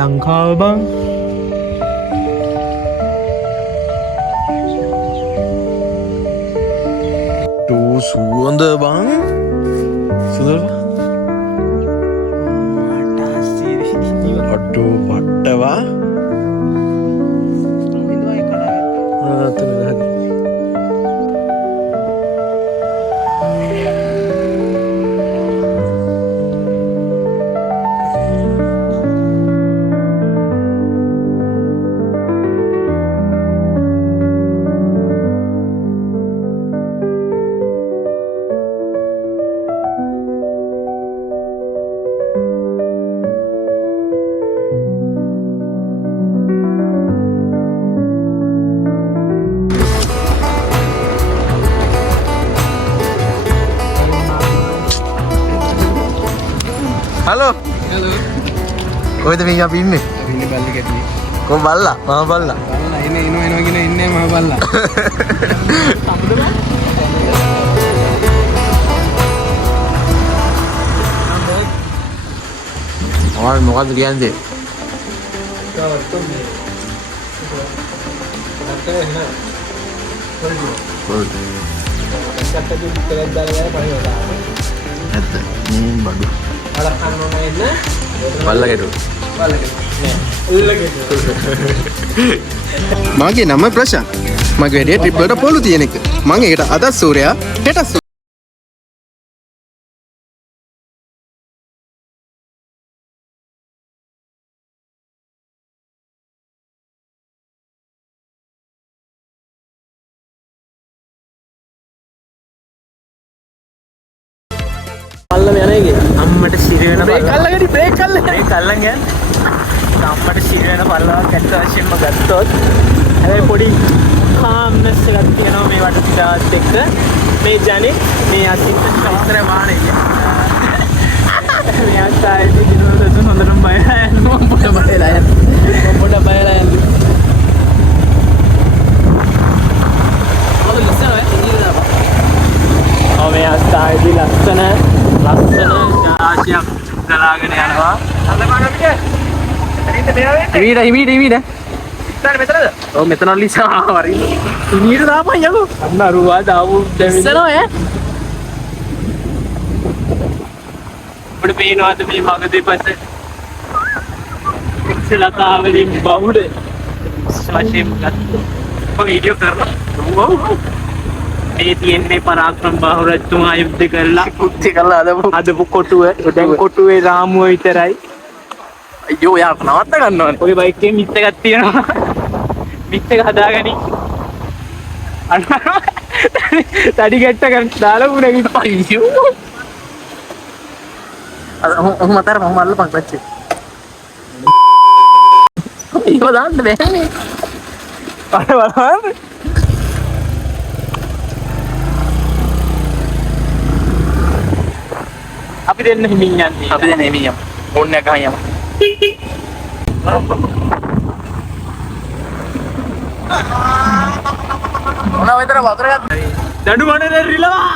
ලංකාව බං ටූ සුවඳ බං සුවඳ අට්ටෝ පට්ටවා Halo. Halo. කොහෙද මේ අපි ඉන්නේ? අපි ඉන්නේ බල්ලි කැටි. කො බල්ලා? මම බල්ලා. බල්ලා එනේ ගෙන ඉන්නේ මම බල්ලා. සම්මුද බං? මොකද්ද කියන්නේ? මගේ නම ප්‍රශාන්ත්. මගේ වැඩේ ට්‍රිප් වලට පොළු තියෙන එක. මම ඒකට අද සූර්යා හෙට පල්ලම යන්නේ අම්මට සිර වෙන බ්‍රේක් අල්ලගෙන බ්‍රේක් අල්ලන් යන්න අම්මට සිර වෙන පල්ලමක් ඇත්ත වශයෙන්ම ගත්තොත් හැබැයි පොඩි කාම්නස් එකක් තියෙනවා මේ වටපිටාවත් එක්ක මේ ජනේ මේ අසිත සමස්තර වාහනේ මේ අස්සාරේ දිනුවද හොඳටම බයලා යනවා පොඩ බයලා යන්නේ මේ අස්සාරේදී ලස්සන ආශයක් දලාගෙන යනවා. හිමීට. ඔව් මෙතන ලිසා වරි. හිමීට දාපන් යකෝ. අන්න අරුවා දාපු ඉස්සනවා ඈ. අපිට පේනවාද මේ මග දෙපස. ඉස්සලතාවලින් බහුල ස්වශේම ගත්ත. වීඩියෝ කරලා. මේ තියෙන්නේ පරාක්‍රම බහුරජතුමා යුද්ධ කරලා කුත්ති කරලා අදපු කොටුව දැන් කොටුවේ රාමුව විතරයි අයියෝ යා නවත්ත ගන්නවනේ ඔය බයික් එකේ මිත් එකක් තියෙනවා මිත් එක හදාගනි අන්න තඩි ගැට්ට ගන්න දාලා උනේ අයියෝ අර මතර මම අල්ලපන් පච්චේ අයියෝ දාන්න බෑනේ අර බලන්න අපි දෙන්න හිමින් යන්නේ. අපි දෙන්න හිමින් යමු. ඕන්න ගහන් යමු. මොනවා විතර වතුර ගත්තා? දඩු මඩේ රිලවා.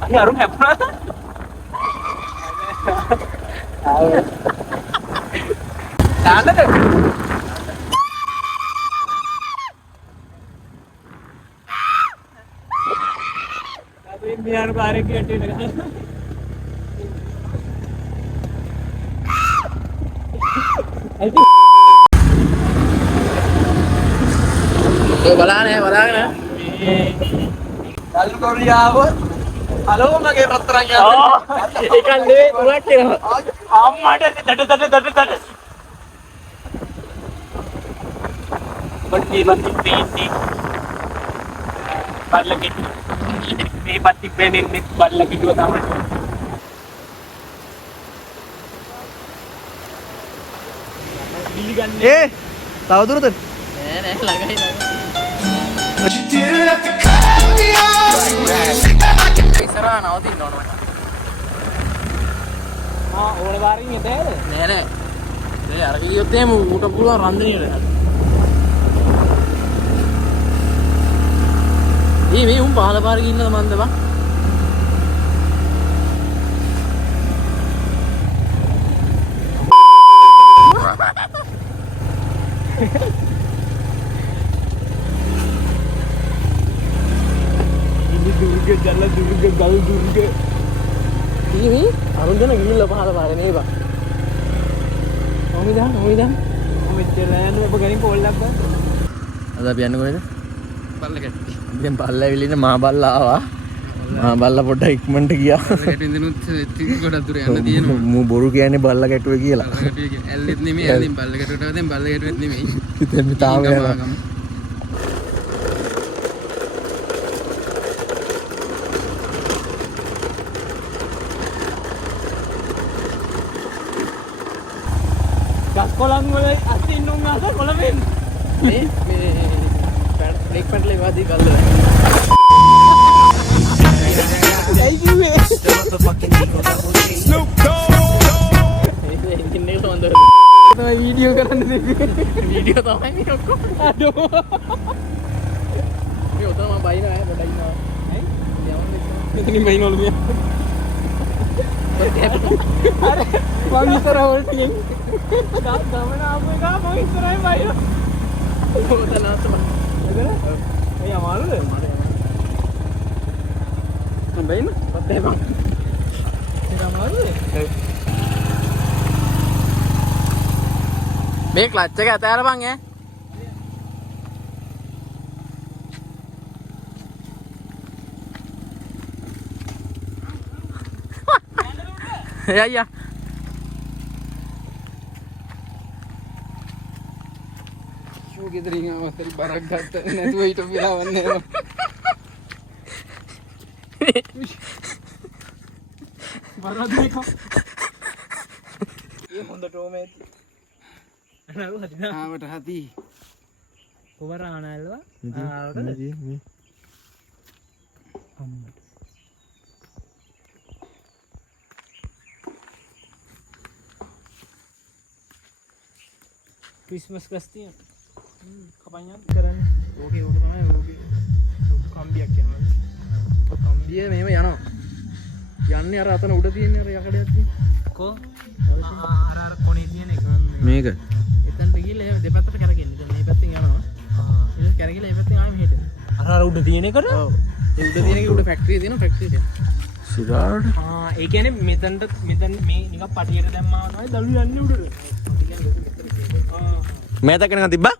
අනේ අරුන් හැප්පුණාද? දාන්නද? අපි මියාර පාරේ කැටේ නේද? බලාගෙන කල්ලු කොරියාව හලෝ මගේ රත්තරන් ගන්න එකක් නෙවෙයි තුනක් එනවා අම්මට දඩ බටි බටි පීටි බල්ලකෙටි මේ බටි පෙන්නේ බල්ලකෙටුව තමයි ඒ තවදුරටද නෑ ළඟයි ඉස්සරහා නවතින්න ඕන මට. ඕන පාරින් එතේද? නෑ. ඒ අර ගියොත් එහෙම ඌට පුළුවන් රන්දනියට. මේ උන් පහළ පාරේ ඉන්නද මන්ද බං? දුර්ග ජල දුර්ග ගල් දුර්ග ini අරුන්දන ගිහිල්ලා පහල පාරේ නේ බා. ඔමිදා මෙච්චර යන්න ඔබ ගනින් පොල්ලක් බා. අද අපි යන්නේ කොහෙද? බල්ලකට. දැන් බල්ලා ඇවිල්ලා මහා බල්ලා ආවා. මහා බල්ලා පොඩ්ඩක් ඉක්මනට ගියා. බල්ලකට ඉඳනුත් ගොඩක් දුර යන්න තියෙනවා. මූ බොරු කියන්නේ බල්ලා ගැටුවේ කියලා. බල්ලකට කියන්නේ ඇල්ලෙත් නෙමෙයි ඇල්ලෙන් බල්ලකටට දැන් බල්ලකටවත් නෙමෙයි. ඉතින් මේ තාම යනවා. ගස් කොළන් වල අතින් උන් අත කොළවෙන් මේ බ්‍රේක් පැඩලේ වාදී ගල්ල. ඇයි කිව්වේ එන්ජින් එක හොඳ තමයි වීඩියෝ කරන්න දෙන්නේ වීඩියෝ තමයි මේ ඔක්කොම. අඩෝ මේ උතම මම බයිනවා ඈ පොඩ්ඩක් ඉන්නවා. ඇයි යවන්න මෙතනින් බයිනවලු මෙයා අර මං ඉස්සර වලට ගිහින් ගමන ආපු එක මං ඉස්සරහින් බයිනවා ඔතන අතම. එදර එයි අමාරුද මම බයින්න. පොඩ්ඩක් මම. ඒක අමාරුද මේ ක්ලච් එක අතෑරපන් ඈ. අයියා ෂෝ ගෙදරින් ආවස්තරි බරක් ගත්ත නැතුව ඊට වෙලාවක් නෑ. බරදේක ඒ හොඳ ටෝමේ නරු හදිනා ආවට හති. කොබර ආනල්වා අම්මට ක්‍රිස්මස් කස්තිය කපඤ්ඤම් කරන්නේ ඕකේ ඕක තමයි ඕකේ. කම්බියක් යනවා කම්බිය මෙහෙම යනවා. යන්නේ අර අතන උඩ තියෙන අර යකඩයක් තියෙන. කො අර කොනේ තියෙන එක මේක එතනට ගිහලා එහෙම දෙපැත්තට කරගෙන ඉතින් මේ පැත්තෙන් යනවා. ඊට කරගෙන මේ පැත්තෙන් ආයෙ මෙහෙට. අර උඩ තියෙන එකට ඔව්. ඒ උඩ තියෙන එකේ උඩ ෆැක්ටරි තියෙනවා ෆැක්ටරියට යනවා. සිරාඩ් ඒ කියන්නේ මෙතන මේ නිකන් පටියට දැම්මා තමයි දළු යන්නේ උඩට මේ තකන තිබ්බා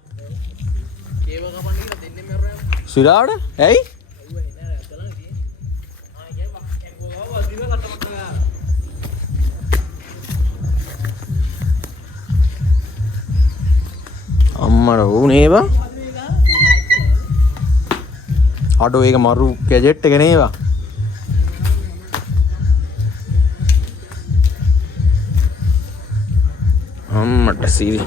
කේව කපන්න කියලා දෙන්නේ මරනවා. සිරාඩ් ඇයි අම්මට ඕනේ බා අඩෝ ඒක මරු ගැජට් එක නේවා අම්මට සිරි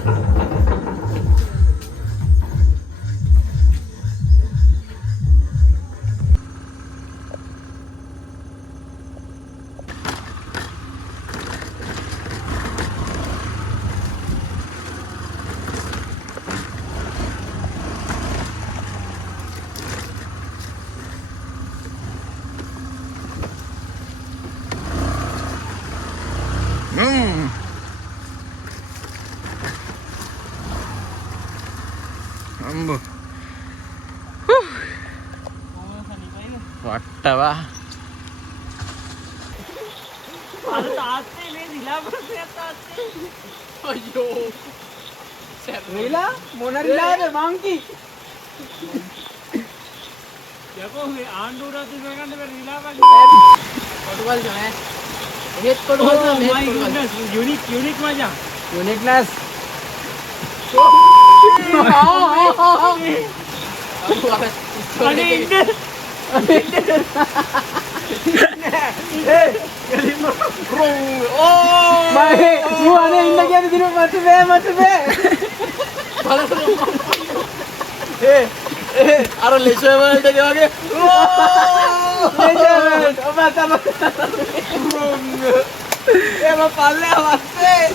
අම්බ වට්ටවා අර තාත්තේ මේ රිලා ප්‍රශ්නයක් තාත්තේ අයියෝ. රිලා මොන රිලාද මංකි යකෝ මේ ආණ්ඩුවට ඉගෙන ගන්න බැරි රිලා වගේ කොටවල් නෑ. එහෙත් කොටවල් මෙහෙත් කොටවල්. යුනික් මචං යුනික්නස්. අනේ ඉන්න අර ලෙෂවල්ට වගේ ඒම පල්ලේ අවස්සේ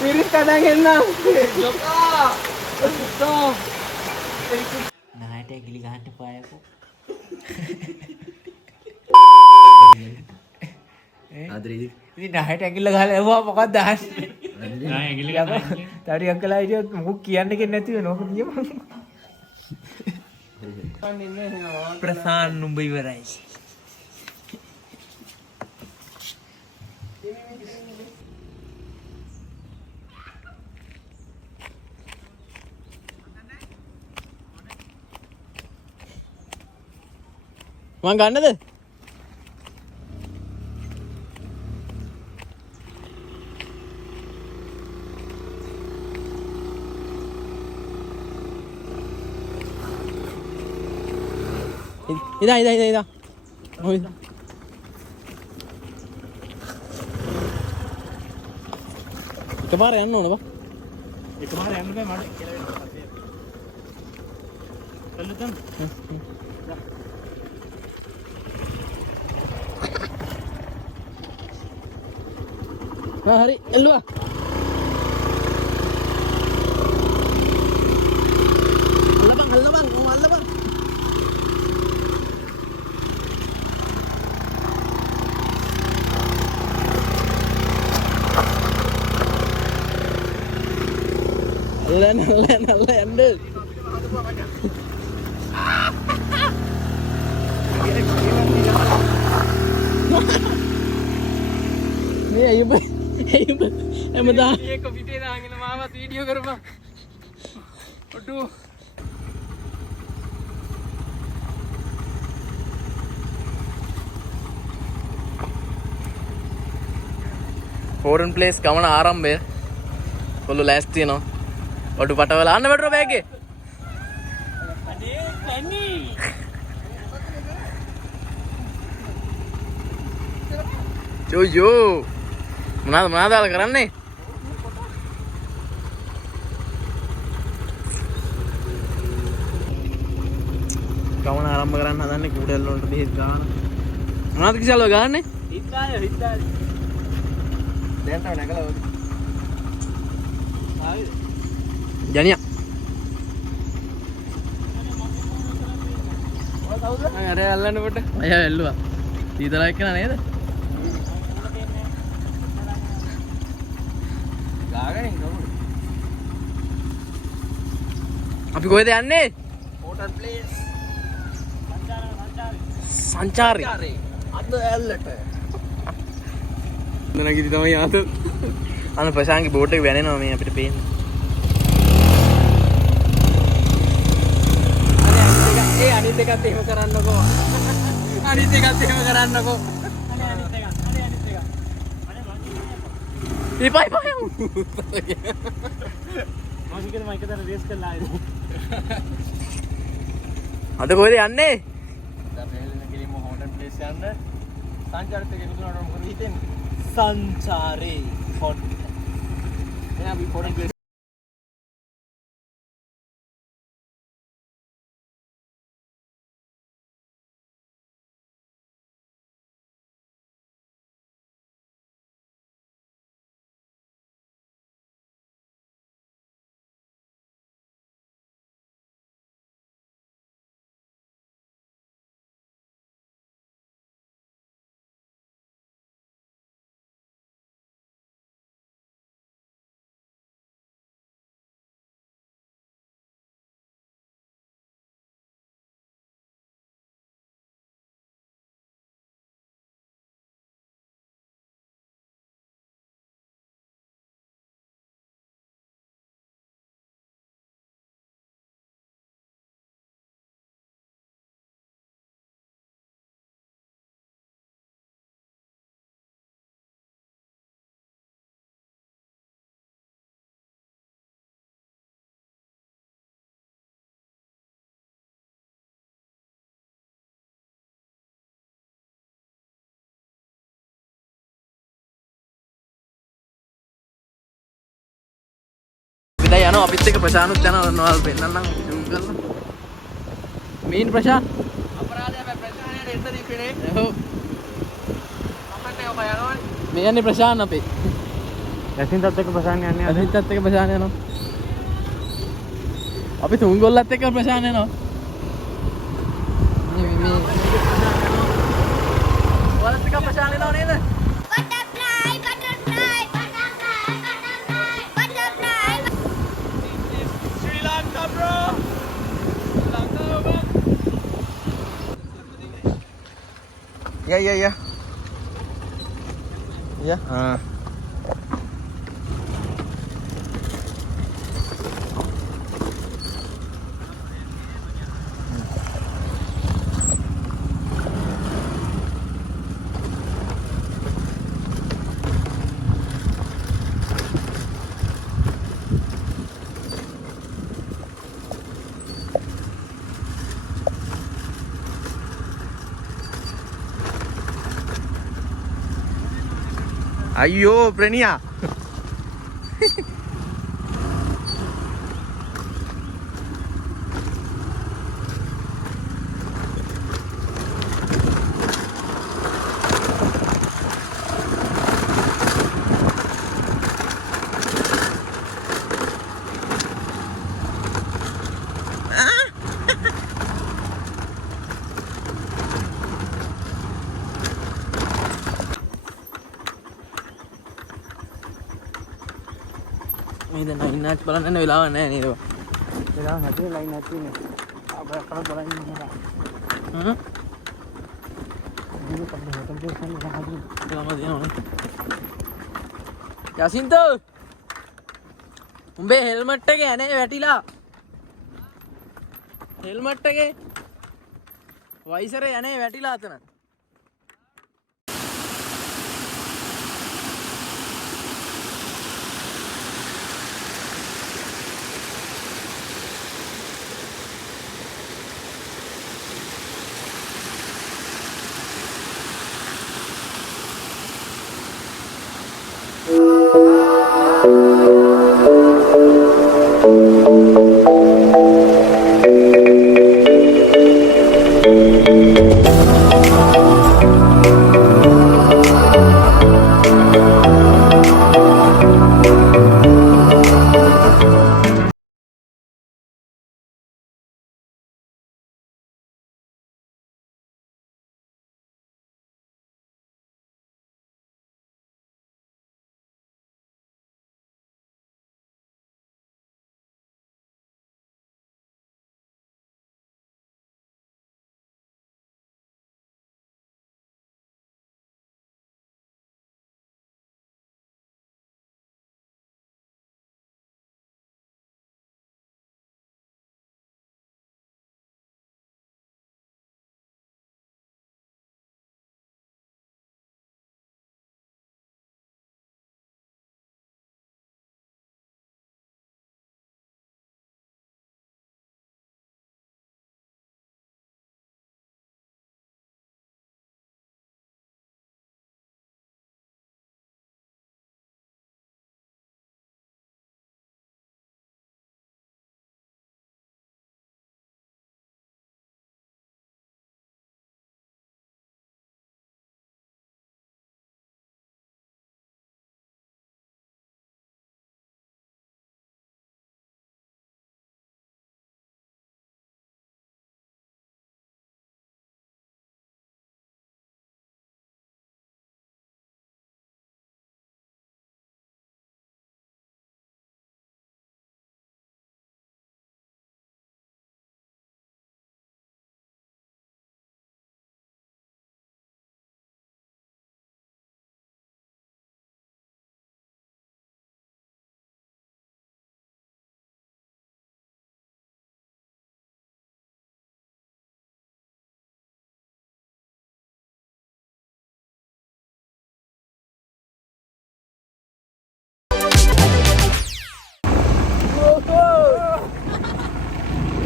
පිරිස් කඩන් එන්න නායට ඇගිලි ගහන්න පායකෝ ආදරේ ඉතින් නායට ඇගිල්ල ගහලා එවුවා මොකක්ද අහන්නේ ඇඟිලි ගන්න. තව ටිකක් කළා හිටියොත් මොකක් කියන්න කෙනෙක් නැති වෙනවා. ඔක කියමු. ප්‍රසාන් නුඹ ඉවරයි. මං ගන්නද? ඉදා. ඔය. එකපාර යන්න ඕන බා. එකපාර යන්න බෑ මට කියලා වෙනවා. හරි එල්ලුවා. අල්ලපන්. අල්ල යන්න. මේ අයියෝ එමදා ඒක පිටේ දාගෙන මාවත් වීඩියෝ කරපන්. ඔටු. ෆෝරන් ප්ලේස් ගමන ආරම්භය. කොල්ලෝ ලෑස්ති වෙනවා. ඔටු පටවල අන්න වැටරෝ බෑගේ. අනේ කනි. ජෝ මොනවාද කරන්නේ? ගමන ආරම්භ කරන්න හදන්නේ කුඩල් වලට බෙහෙත් ගන්න. මොනවද කිසල්ව ගන්නනේ? හිතාය. දැන් තව නැගලා වගේ. ජනියා. අර අල්ලන්න කොට. අය ඇල්ලුවා. සීතල එක්කන නේද? අපි කොහෙද යන්නේ? Hotel place. සංචාරේ. අද ඇල්ලට. නැගිටි තමයි ආත. අන්න ප්‍රශාන්ගේ බෝට් එක වැනෙනවා මේ අපිට පේන්නේ. අනිත් එකත් එහෙම කරන්නකෝ. අනිත් එකත් එහෙම කරන්නකෝ. ඉපයි. මාසිකේ මයික දාලා රේස් කරලා ආවේ. අද කොහෙද යන්නේ? දැන් මෙහෙලන ගිරිම හෝටල් ප්ලේස් යන්න. සංචාරිත එකතු වුණාට මොකද හිතෙන්නේ? සංචාරේ හොට්. එහෙනම් අපි හෝටල් ප්ලේස් දැන් යනවා අපිත් එක්ක ප්‍රශානුත් යනවා නෝල් පෙන්නන්නම් ෂූට් කරලා. මීන් ප්‍රශාන් අපරාධය මේ ප්‍රශ්නයට එන්න දීපිනේ. ඔව්. අපිට ඔබ යනවනේ. මේ යන්නේ ප්‍රශාන් අපේ. ඇසින්ටත් එක්ක ප්‍රසන්න යන්නේ. අදිටත් එක්ක ප්‍රශාන් යනවා. අපි තුන්ගොල්ලත් එක්ක ප්‍රශාන් යනවා. මේ ඔයාලත් එක්ක ප්‍රශාන් යනවා නේද? Butterfly, butterfly, butterfly, butterfly. Iya. Iya. Ayo, Prenia. මේ දැන් ඉන්නාච් බලන්න යන වෙලාවක් නැහැ නේද? වෙලාව නැති ලයින් නැති නේ. අපේ කරා බලන්න ඉන්නවා. හ්ම්. මේක තමයි හොටල් දෙකෙන් ගහදී. ළම දිනවනේ. යසින්ත උඹේ හෙල්මට් එක ඇනේ වැටිලා. හෙල්මට් එකේ වයිසර් යන්නේ වැටිලා අතන.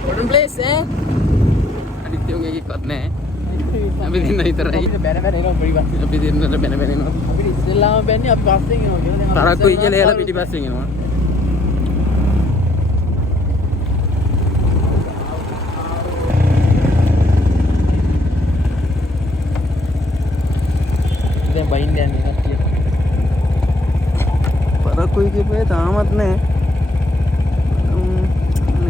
Golden place අනිත්‍යෝගේ එකක්වත් නැහැ. අපි දෙන්න විතරයි. බැන බැන එනවා පොඩි අපි දෙන්නට බැන බැන එනවා. අපිට ඉස්සෙල්ලාම බැන්නේ අපි පස්සෙන් එනවා කියලා දැන් තරක්කුයි කියලා එලා පිටිපස්සෙන් එනවා. දැන් බයින් යන්නේ කට්ටිය. තරක්කුයි කියපේ තාමත් නැහැ.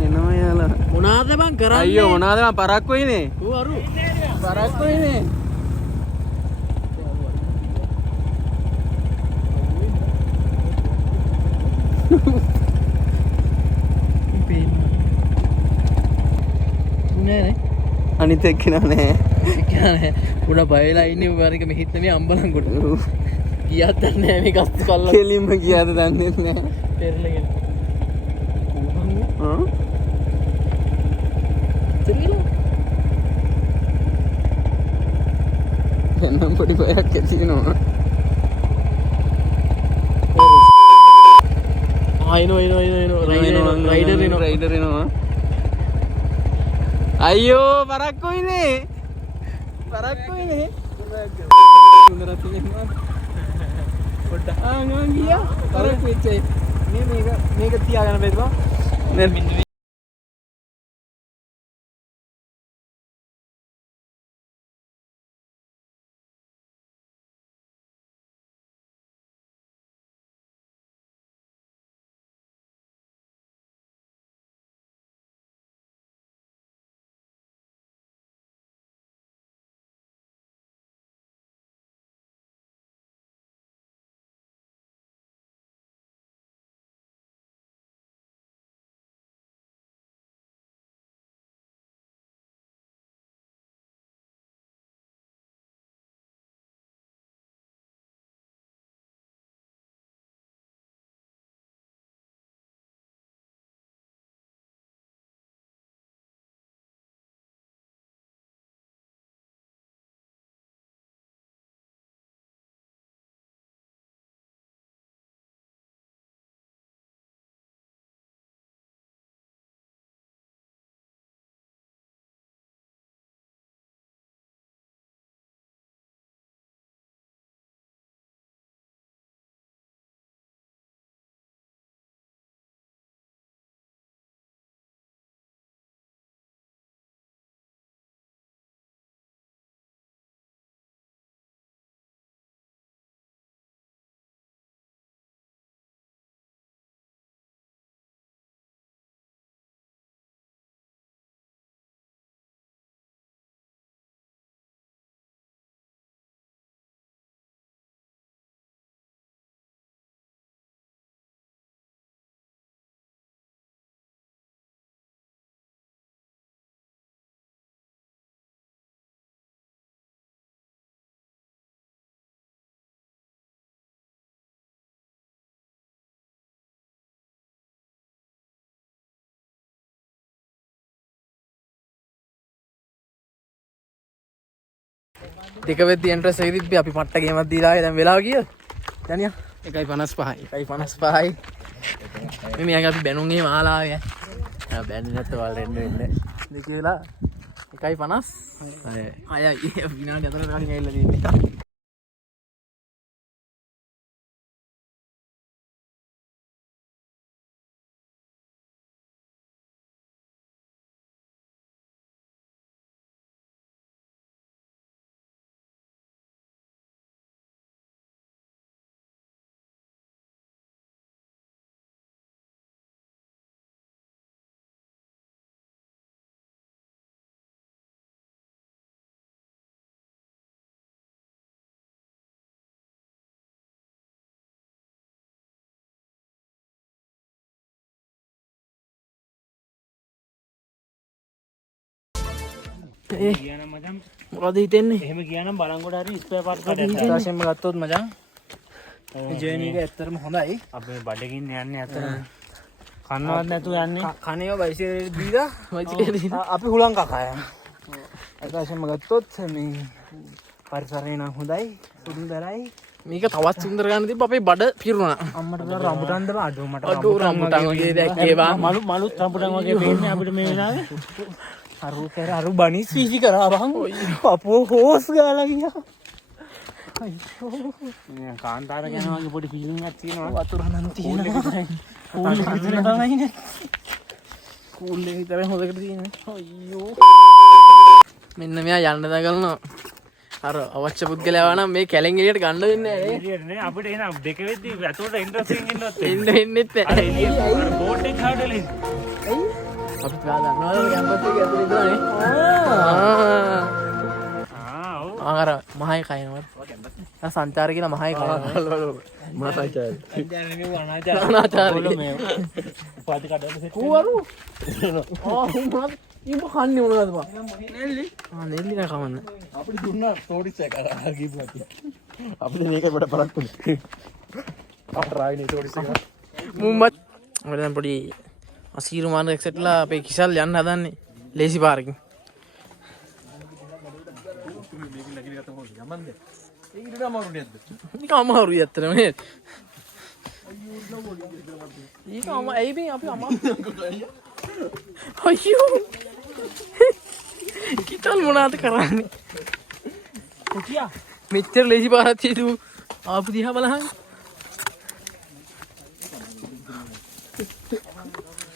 එනවා යාලා. මොනාද බං කරන්නේ? අයියෝ මොනවාද මම පරක්කුයිනේ. ඌ අරු. පරක්කුයිනේ. අනිත් එක්කෙනා නෑ. කියන්නේ උඩ බයලා ඉන්නේ උගාරික මෙහිත් නෙමෙයි අම්බලන්කොට. ගියත් නැහැ මේ කස්තු කල්ලා. කෙලින්ම ගියාද දන්නේ නෑ. පෙරලගෙන. හ්ම්. එන්නම් පොඩි බයක් ඇතිවෙනවා. රයිඩර් එනවා. අයියෝ පරක්කුයිනේ. පොඩ්ඩක් ආ ගියා කරක් වෙච්චයි මේක තියාගන්න බැරිවා දෙක වෙද්දි එන්ට්‍රස් එකෙදිත් අපි පට්ට ගේමක් දීලා ආවේ දැන් වෙලාව කීයද? දනියා 1:55 1:55යි. මේ මෙයාගේ අපි බැනුම් එහෙම ආලා ආවේ. බැන්නේ නැත්නම් වල රෙන්න වෙන්නේ. දෙක වෙලා 1:50. අයයි විනාඩි 4කට කලින් ඇවිල්ලා තියෙන්නේ. මොකද හිතෙන්නේ? එහෙම කියනනම් බලංගොඩ හරි ස්පෙයා පාර්ට් කඩයක් ඉතාලෙන්ම ගත්තොත් මචං මේ ජර්නි එක ඇත්තටම හොඳයි. අපි බඩගින්න යන්නේ අතන කන්නවත් නැතුව යන්නේ. කණේව බයිසිකලෙ දීලා බයිසිකලෙ අපි හුලං කකාය ඒකාශයෙන්ම ගත්තොත් මේ පරිසරය නම් හොඳයි සුන්දරයි මේක තවත් සුන්දර ගන්න තිබ්බ අපේ බඩ පිරුණා. අම්මට රම්බුටන් දම අඩෝ මට අඩෝ රම්බුටන් වගේ දැක්කේ බං. මලුත් රම්බුටන් වගේ පේන්නේ අපිට මේ වෙලාවේ. අරු බනිස් වීසි කරා බං පපුව හෝස් ගාලා ගියා. අයියෝ කාන්තාර යනවා වගේ පොඩි ෆීලිං එකක් තියෙනවා. වතුර නම් තියෙනවා. කූල් එක විතර තමයි. කූල් එක විතරයි හොදකට තියෙන්නේ. අයියෝ. මෙන්න මෙයා යන්න දඟලනවා. අර අවශ්‍ය පුද්ගලයා නම් මේ කැලෙන් එළියට ගන්න දෙන්නේ නැහැ නේ. එළියට නේ අපිට එන දෙක වෙද්දි ඇතුළට ඉන්ට්‍රස්ටිං ඉන්නවත් එන්නෙත් අර නැහැ. එළිය බෝඩ් එක හවුදලා අපි දන්නවද කැම්පස් එකේ ඇතුළේ ඉඳලා නේ. අර මහයි කයනවා. ආ සංචාර කියලා මහයි කයනවා. මාසාචාරි. අනාචාරි. මේ උපාධි කඩවල කූවරු. ආ ඉඹ කන්නේ මොනවද බා? නෙල්ලි. නෙල්ලි නෑ කමන්න. අපිට දුන්නා ස්ටෝරිස් එක අර ගිහුවා. අපිට මේක කොට බලක් තුනේ. අපට රායිනේ ස්ටෝරිස් එක. මුම්බත් මට දැන් පොඩි අසීරු මාර්ගයක් සෙට්ලා අපේ කිසල් යන්න හදන්නේ ලේසි පාරකින්. ඒක අමාරුයි ඇත්තටම නේද? ඒක ඇයි මේ අපි අමාරු අයියෝ කිතල් මොනවද කරන්නේ? මෙච්චර ලේසි පාරක් තියෙදු ආපු දිහා බලහන්.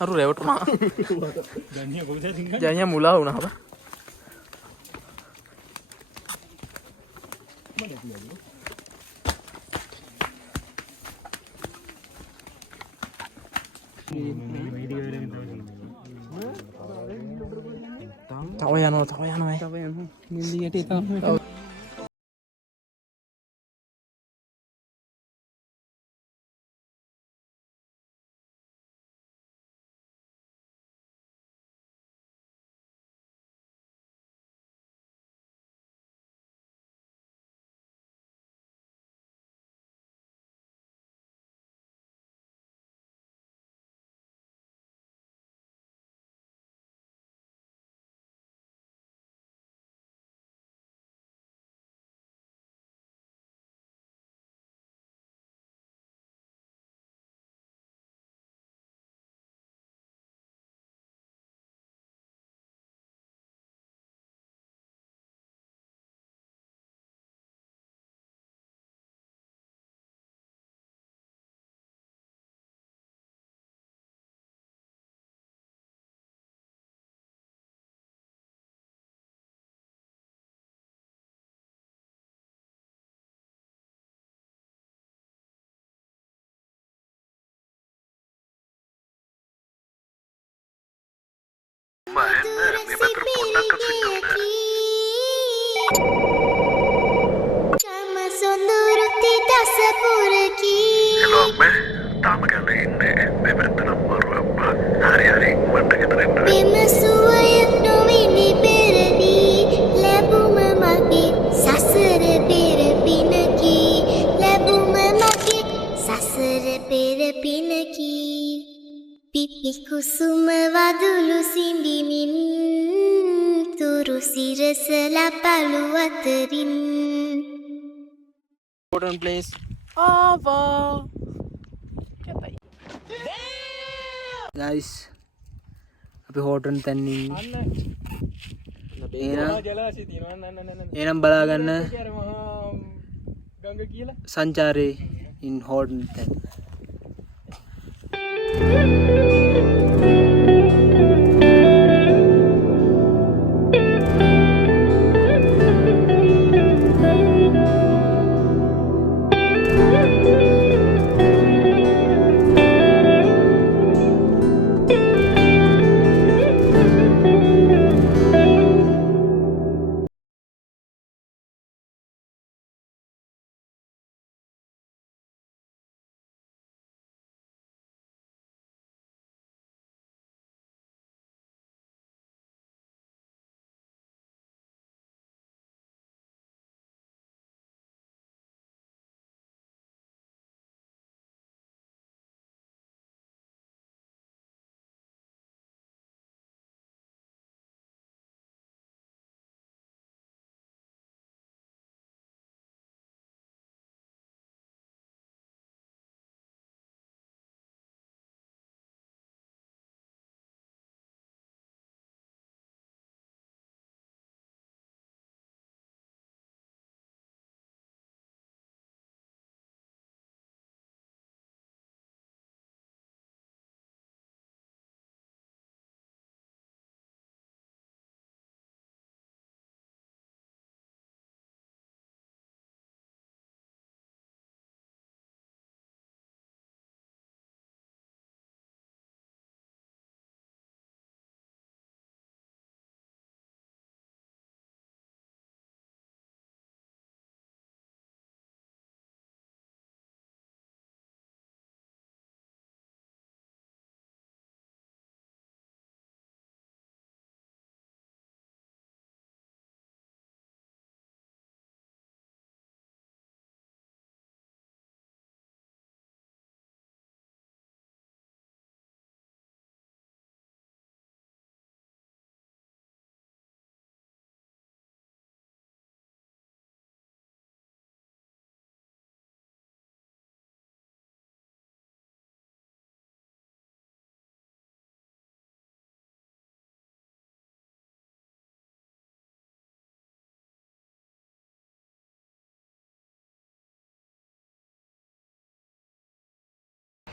අරු රෙවටුනා. ජනියා මුලා වුණා බා. තව යනවා නිල්ලියට එක පිපි කුසුම වදුළු සිඹිමින් තුරු සිරසලා පළු අතරින් important place ආවා ගයිස් අපි හෝටන් තැන් ඉන්නේ. එහෙනම් බලාගන්න සංචාරේ ඉන් හෝටන් තැන්.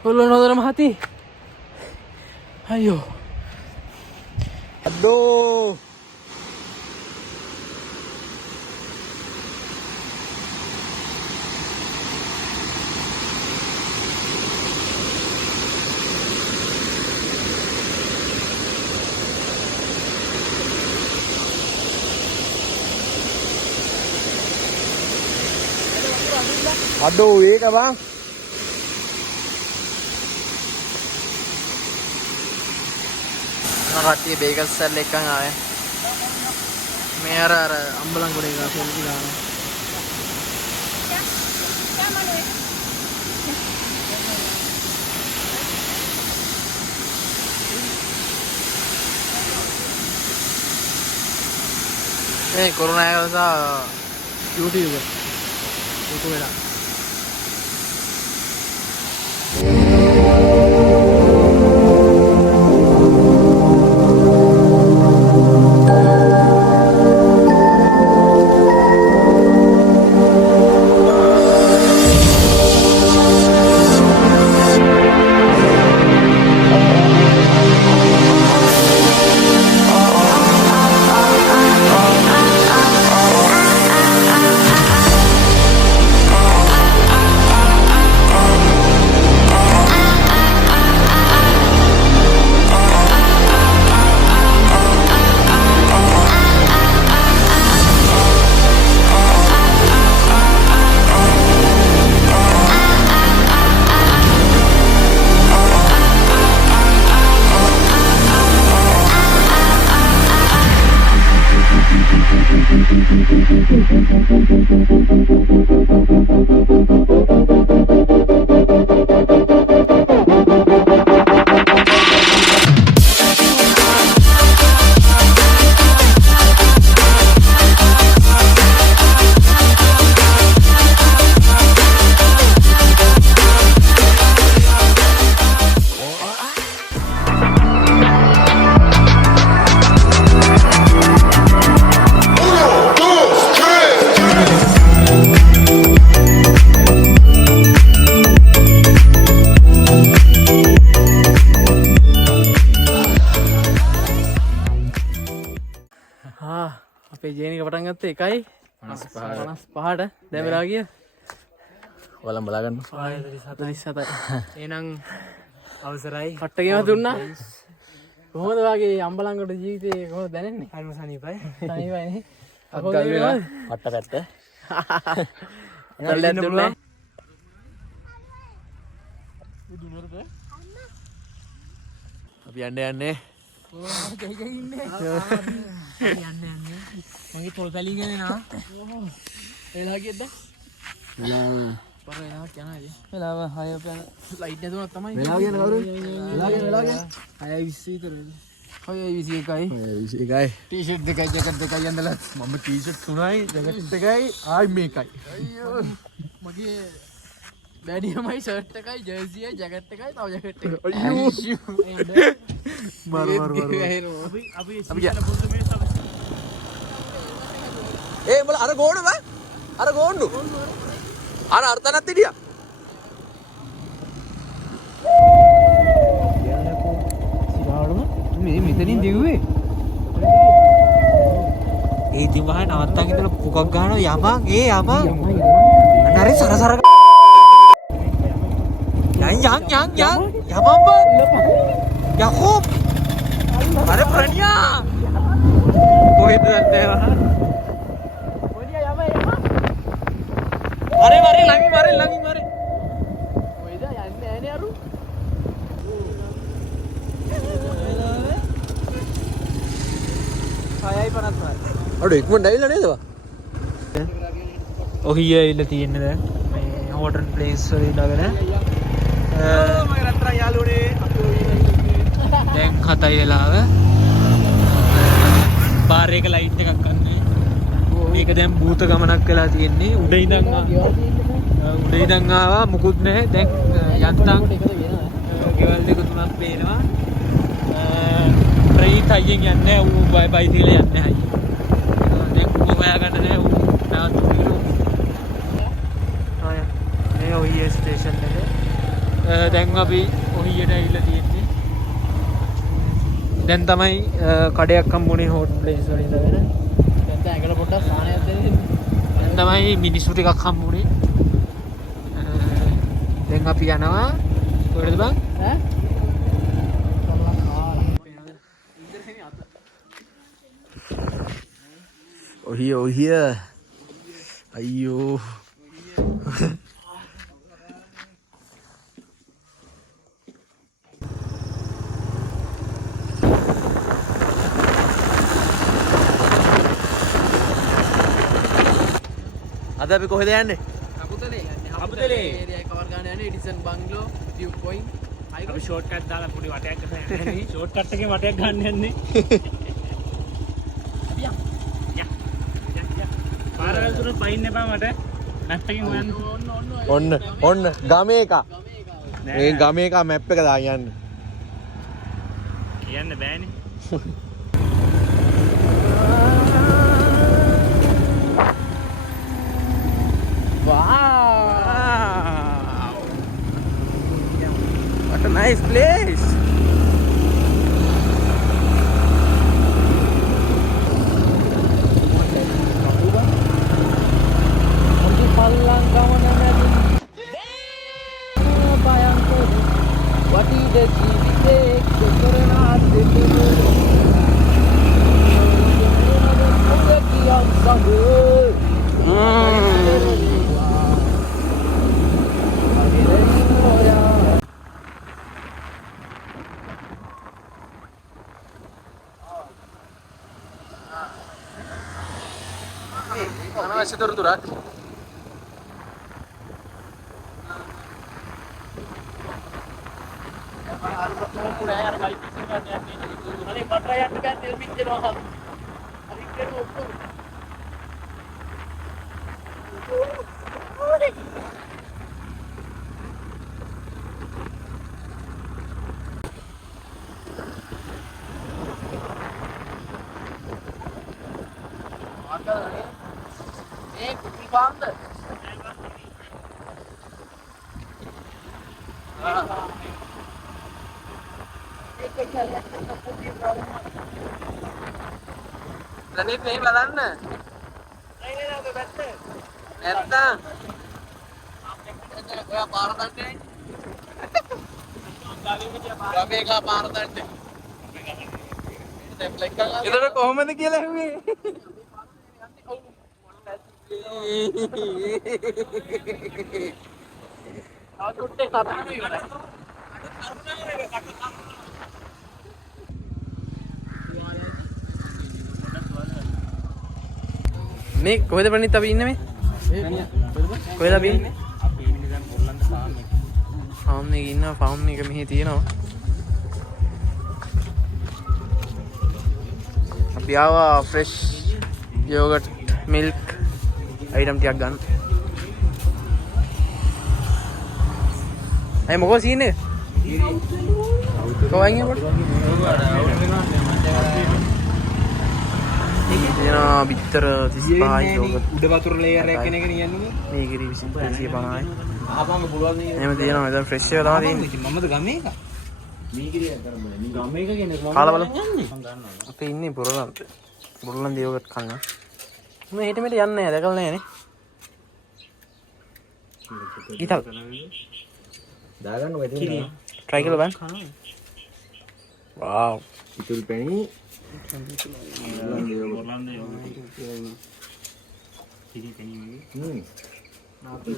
ඔල්ලන හොදර මහති. අයියෝ. අඩෝ. Aduh, iya kah bang? කට්ටිය බේකල් සැල්ල එක්කන් ආවේ. මේ අර අම්බලන්ගොඩ එක සෙල්ලි ගාන. මේ කොරෝනා එක නිසා YouTube වෙලා. අපේ ජේනික පටන් ගත්තේ 1:55ට දැන් වෙලා ගිය Walang balagan. 47යි. එහෙනම් අවසරයි. පට්ටගේම දුන්නා. කොහොමද වාගේ අම්බලන්ගොඩ ජීවිතේ කොහොමද දැනෙන්නේ? හරිම සනීපයි. තනිවයිනේ. Agak juga. Kata-kata. එනල්ලෙන් දුන්නා. අපි යන්නේ. මගේ තොල් පැලී ගන්නේ නා. වෙලා ගියද? Nah. බර වෙලාවක් යනවා ඉතින්. වෙලාව 6 පැන ලයිට් නැතුණක් තමයි. Velau gini baru. Velau gini. 6:20 විතර. 6:21යි. Isi kai. ටී-ෂර්ට් දෙකයි ජැකට් දෙකයි ඇඳලා Mama t-shirt tunai, jaket tekai, ai mekai. මගේ බැඩියමයි ෂර්ට් එකයි ජර්සියයි ජැකට් එකයි තව ජැකට් එකයි. Ayo. Baru. අපි Eh, malah ada gono bang? Ada gono. Ada harta nanti dia. මේ මෙතනින් දිව්වේ. ඒ ඉතින් වහන නවත්තන් ඉඳලා පුකක් ගන්නවා යමන් ඒ යමන්. අර සරසර yang යමන් බං. යකෝබ්. අර ප්‍රණියා. කොහෙද යන්නේ? Mari lagi. ඔයද යන්නේ නැහනේ අරු. Aduh, ikut dari mana itu, Pak? ඔහි ඇවිල්ලා තියෙන්නේ දැන් මේ හෝටල් ප්ලේස් වල ඉඳගෙන දැන් 7යි වෙලාව බාර් එක ලයිට් එකක් ගන්නයි මේක දැන් භූත ගමනක් වෙලා තියෙන්නේ උඩ ඉඳන් ආවා මුකුත් නැහැ දැන් යන්තම් ගෙවල් දෙක තුනක් පේනවා ප්‍රීත් අයියෙන් යන්නේ ඌ බයිසිකල් යන්නේ අයිය දැන් ඌ හොයාගන්න නැහැ ඌ නැවතුම් මේ ඔය ස්ටේෂන් එකේ දැන් අපි ඔහියට ඇවිල්ලා තියෙන්නේ. දැන් තමයි කඩයක් හම්බුනේ හොට් ප්ලේස් වල ඉඳගෙන. දැන් ඇඟට පොඩ්ඩක් සාහනයක් දෙන්න. දැන් තමයි මිනිස්සු ටිකක් හම්බුනේ. දැන් අපි යනවා කොහෙද බං? ඈ? ඔහිය අයියෝ අද අපි කොහෙද යන්නේ? අපුතලේ යන්නේ. අපුතලේ. ඒරියා කවර් ගන්න යන්නේ එඩිසන් බංගලෝ view point. අපි ෂෝට් කට් දාලා පොඩි වටයක් ගන්න යන්නේ. ෂෝට් කට් එකේ වටයක් ගන්න යන්නේ. පාරවල් තුන පයින් එපා මට. මැප් එකෙන් හොයන්න. ඔන්න ගමේ එක මේ ගමේ එක මැප් එක දාන් යන්න කියන්න බෑනේ. Wow! What a nice place! අනවශ්‍ය තොරතුරක් Lanit nih balanna. Netta. Gaya පාරදන්නේ. ගමේ එක පාරදන්නේ. ඒතර කොහොමද කියලා ඇහුවේ? අවුට්ටේ සතනම ඉවරයි. මේ කොහෙද ප්‍රණීත් අපි ඉන්නේ මේ? කොහෙද අපි ඉන්නේ? අපි ඉන්නේ දැන් පොල්ලන්ද ෆාම් එකේ. ෆාම් එකේ ඉන්නවා. ෆාම් එක මෙහි තියෙනවා. අපි ආවා ෆ්‍රෙෂ් යෝගට් මිල්ක් අයිටම් ටිකක් ගන්න. අය මොකෝ සීන් එක? කොහෙන් යන්නේ? එනවා බිත්තර 35යි යෝගට්. උඩ වතුර ලේයර් එකක් කෙනෙක් නියන්නේ. මේ කිරි 250යි. ආපංග පුළුවන් නේ. එහෙම තියෙනවා. දැන් ෆ්‍රෙෂ් එක තමයි තියෙන්නේ. මමද ගමේ එක. මේ කිරිය කරමුනේ. මේ ගමේ එක කෙනෙක් මම කාලා බලමු. අපි ඉන්නේ පුරලන්ත. පුරලන්ත යෝගට් කන්න. මේ හෙට මෙට යන්නේ නැහැ. දැකලා නැහැ නේ. ගිතල්. දාගන්න ඔය තියෙනවා try කරලා බලන්න. wow. ඉතුල් පැණි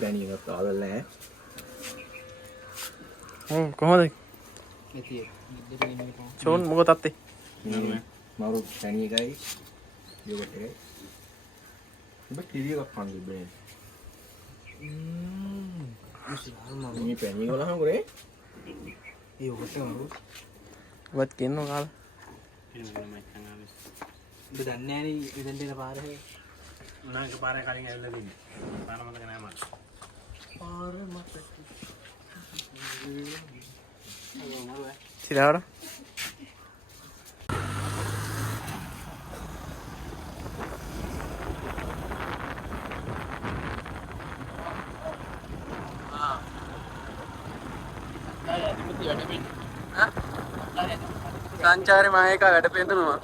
පැණි එකක් ආවල් නැහැ කොහොමද? චෝන් මොකද තත්ත්වේ? මරු පැණි එකයි යෝගට් එකයි ඔබ කිරි එකක් කන්න බෑ මේ පැණි වල හංගුරේ යෝගට් මරු. වත් කියනවා කාලා. උඹ දන්නේ නැහැ නේ ඉතින් දෙන පාරේ. උනාක පාරේ කලින් ඇවිල්ලා තින්නේ. පාර මතක නෑ මට. සිරාවට සංචාරේ මායක වැඩපෙන්තුනවා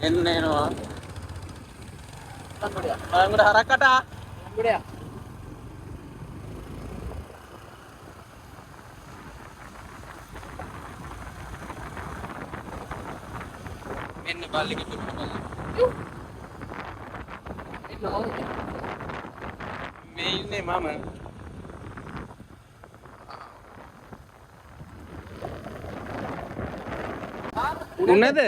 එන්නවා බලංගොඩ හරක්කට ගොඩයක් මෙන්න බල්ලෙක් මේ ඉන්නේ මම උන්නද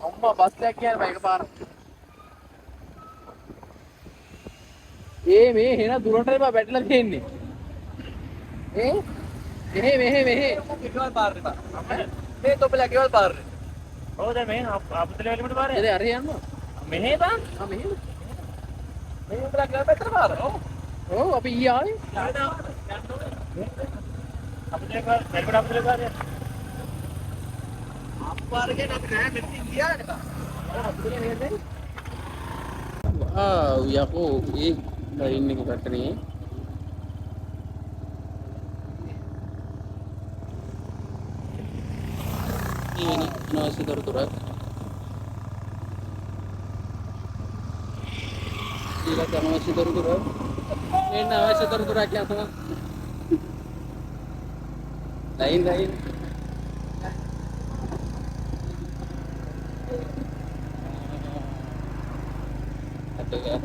අම්මා බස් එකක් යනවා එකපාර මේ හෙන දුරට එපා බැටලා තියෙන්නේ මෙහෙ කෙවල් පාරේ බා මේ තොපලා කෙවල් පාරේ ඔව් දැන් මේ අපතල වැලිමට පාරේ ඉතින් අර යන්න මෙහෙ බා මෙහෙ උඹලා කෙවල් පැත්තට පාර ඔව් අපි ඊ ආවේ අපතල වැලිමට අපතල පාරේ පාරගෙන අපි නෑ මෙතන ගියානේ බා අපතල නේද වාව් යකෝ ඒ ලයින් එක කටනේ ini nasi torturat gila kan nasi torturat ini nasi torturat क्या था lain ada ya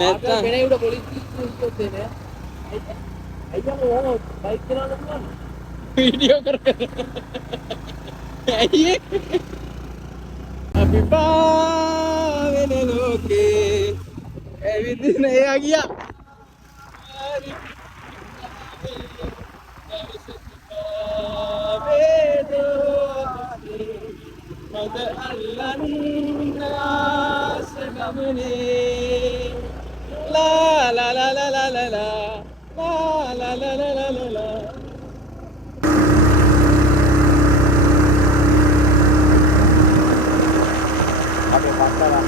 Meta kene udah polisi ikut deh අයියා මම බයික් කරනවා නේද වීඩියෝ කරගෙන ඇයි අපි පාවෙන ලෝකේ ඇවිදින එයා ගියා මද අල්ලන්න ආස ගමනේ ලා ලා ලා ලා ලා ලා La la la la la la. Apa masalah?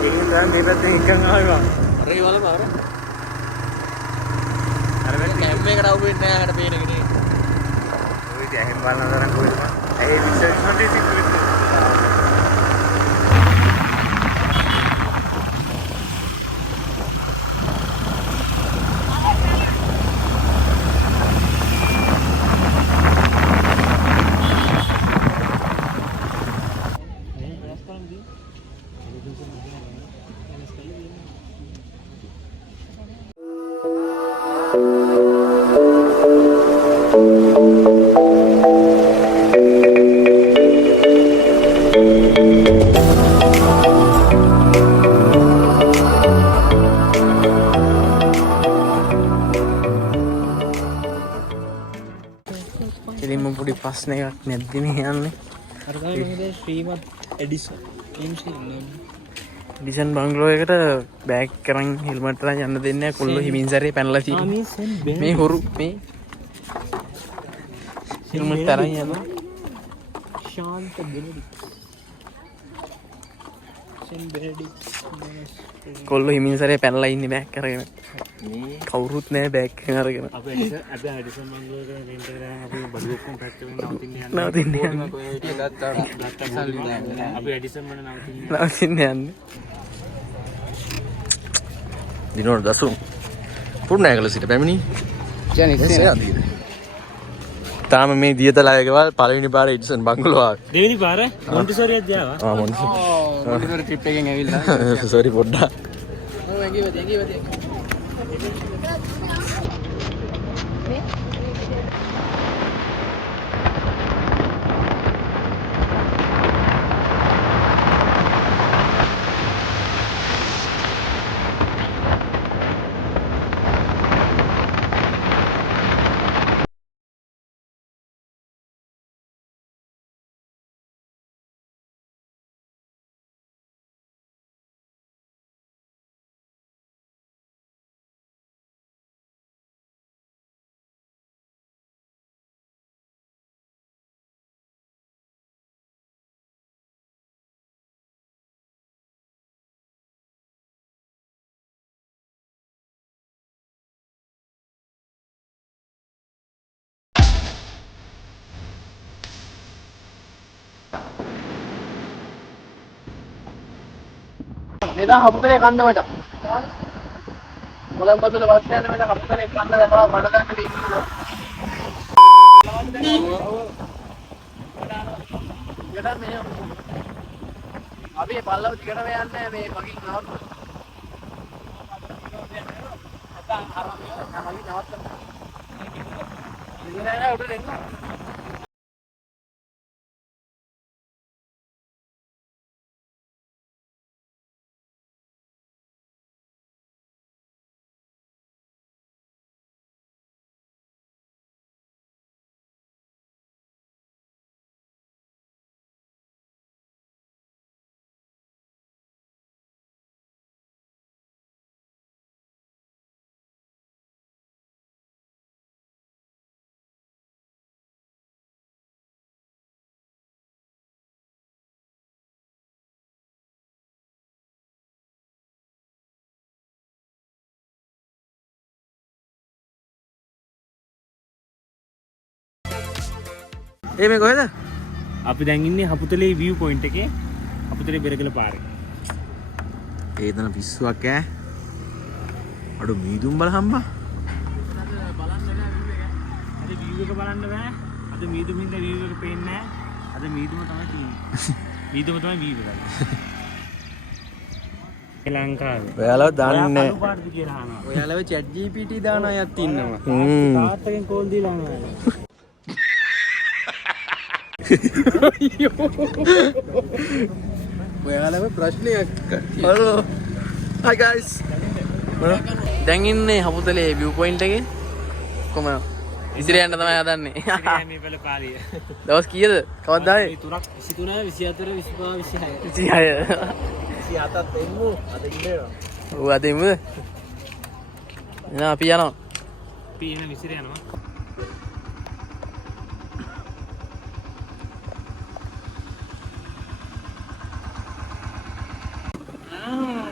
Ini kan tidak tinggal apa? Hari malam apa? Ada mana camp yang kau buat ni? Ada mana ni? Kau itu ahim malam orang kau itu. Ahim bisa nanti sih kau itu. ඉතින් පොඩි ප්‍රශ්නයක් නැද්ද මේ යන්නේ අර තමයි මම ශ්‍රීමත් Edison ඩිසන් බංගලෝ එකට බෑග් කරන් හෙල්මට් දාලා යන්න දෙන්නේ නැහැ කොල්ලෝ හිමින් සැරේ පැනලා තියෙන්නේ මේ හොරු මේ හෙල්මට් තරන් යනවා ශාන්ත බෙනෙඩික් කොල්ලෝ හිමින් සැරේ පැනලා ඉන්නේ බෑග් කරගෙන කවුරුත් නැහැ බෑග් එක අරගෙන අපි ඇඩිසන් මංගලෝ කරන රෙන්ට් එක ගන්න අපි බඩු ඔක්කොම පැක් කරගෙන නවතින්න යන්නේ අපි ඇඩිසන් වල නවතින්න යන්නේ දිනවල දසුන් පුරුණෑගල සිට පැමිණි තාම මේ දියතලා එකවල් පළවෙනි පාර එඩිසන් බංගලෝ ආවේ දෙවෙනි පාර මොන්ටිසෝරි අධ්‍යාපන මොන්ටිසෝරි ට්‍රිප් එකෙන් ඇවිල්ලා සෝරි පොඩ්ඩක් ඔව් ඇඟිවද එදා හපුතලේ කන්න මචං. මොලම්බතුල බස් ස්ටෑන්ඩ් එකට හපුතලේ කන්න දැකලා මඩ ගන්න ඉන්නවා. යඩන් මේ අපි පල්ලව දිගටම යන්නේ මේ මගින් නවත්ත. නැත්නම් අර මගින් නවත්ත. ඉතින් නෑ උඩට එන්න. ඒ මේ කොහෙද? අපි දැන් ඉන්නේ හපුතලේ view point එකේ. හපුතලේ බෙරගල පාරේ. ඒතන පිස්සුවක් ඈ. අඩු මීදුම් බල හම්බා. අද view එක බලන්න බෑ. අද මීදුම හින්දා view එක පේන්නේ නැහැ. අද මීදුම තමයි තියෙන්නේ. මීදුම තමයි view එක. ලංකාවේ. ඔයාලව දන්නේ අලු පාටද කියලා අහනවා. ඔයාලව chat GPT දාන අයත් ඉන්නවා. තාත්තගෙන් කෝල් දීලා අහනවා. ඔයාලව ප්‍රශ්නයක් හලෝ. Hi guys. දැන් ඉන්නේ හපුතලේ view point එකේ. කොහම ඉතින් යන්න තමයි හදන්නේ. මේ වල පාළිය. දවස් කීයද? කවද්ද ආවේ? 23 24 25 26. 26. 27ත් එන්නු අද ඉන්නවා. ඔව් අද එමුද? එහෙනම් අපි යනවා. අපි එන විසිර යනවා.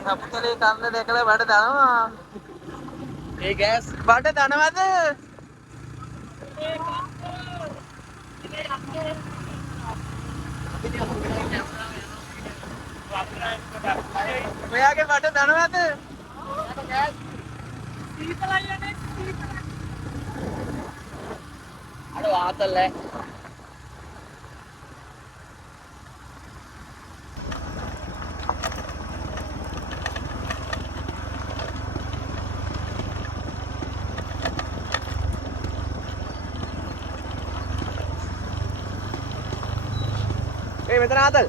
හපුතලේ කන්න දැකලා බඩ දනවා. ඒ ගෑස් බඩ දනවද? ඔයාගේ බඩ දනවද? අර වාතල් ඈ. ඒ මෙතන ආතල්.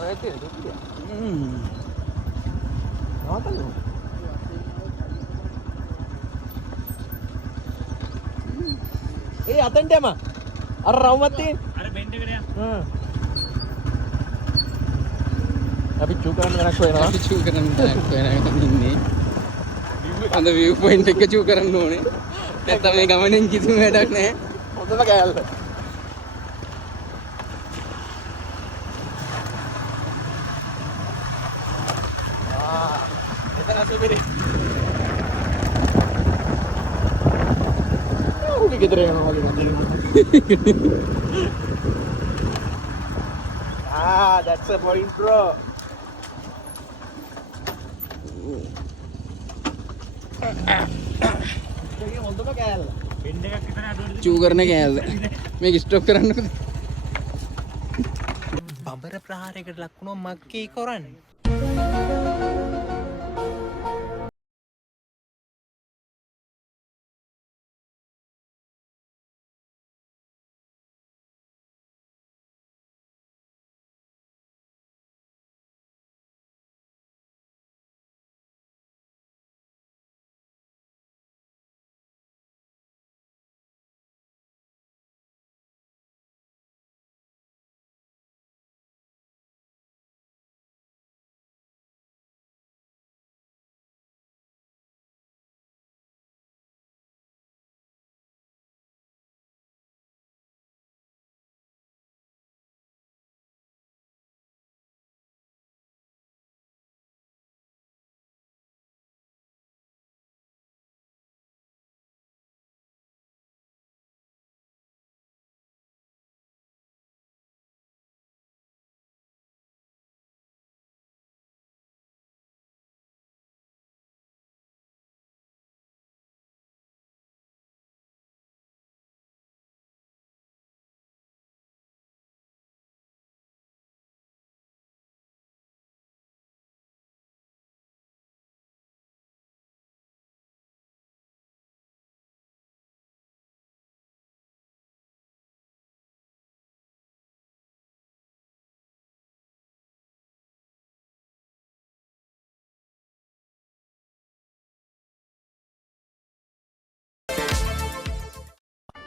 ඔය තියෙන දුක්ඛිය. ආතල්. ඒ අතෙන්ට යම. අර රවුමත් තියෙන. අර බෙන්ඩ් එකට යන්න. අපි චූ කරන්න වෙනක් වෙනවා. අපි චූ කරන්න වෙනවා ඉන්නේ. අද view point එක චූ කරන්න ඕනේ. නැත්නම් මේ ගමනෙන් කිසිම වැඩක් නැහැ. හොඳම කෑල්ල. ගෙදර යනවා වගේ that's a point bro. හොඳම කෑල්ල. බෙන්ඩ් එකක් විතර අඩුවට චූ කරන කෑල්ල. මේක ස්ටොප් කරන්නකද? බඹර ප්‍රහාරයකට ලක් වුණොත් මක්කේ කරන්නේ.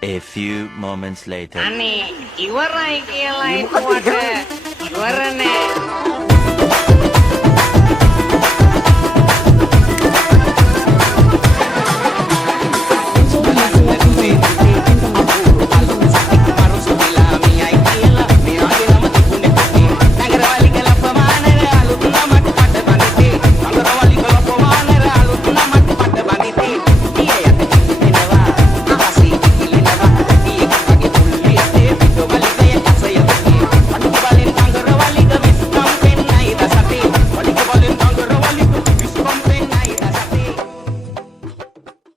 A few moments later. අනේ ඉවරයි කියලා හිතුවට ඉවර නෑ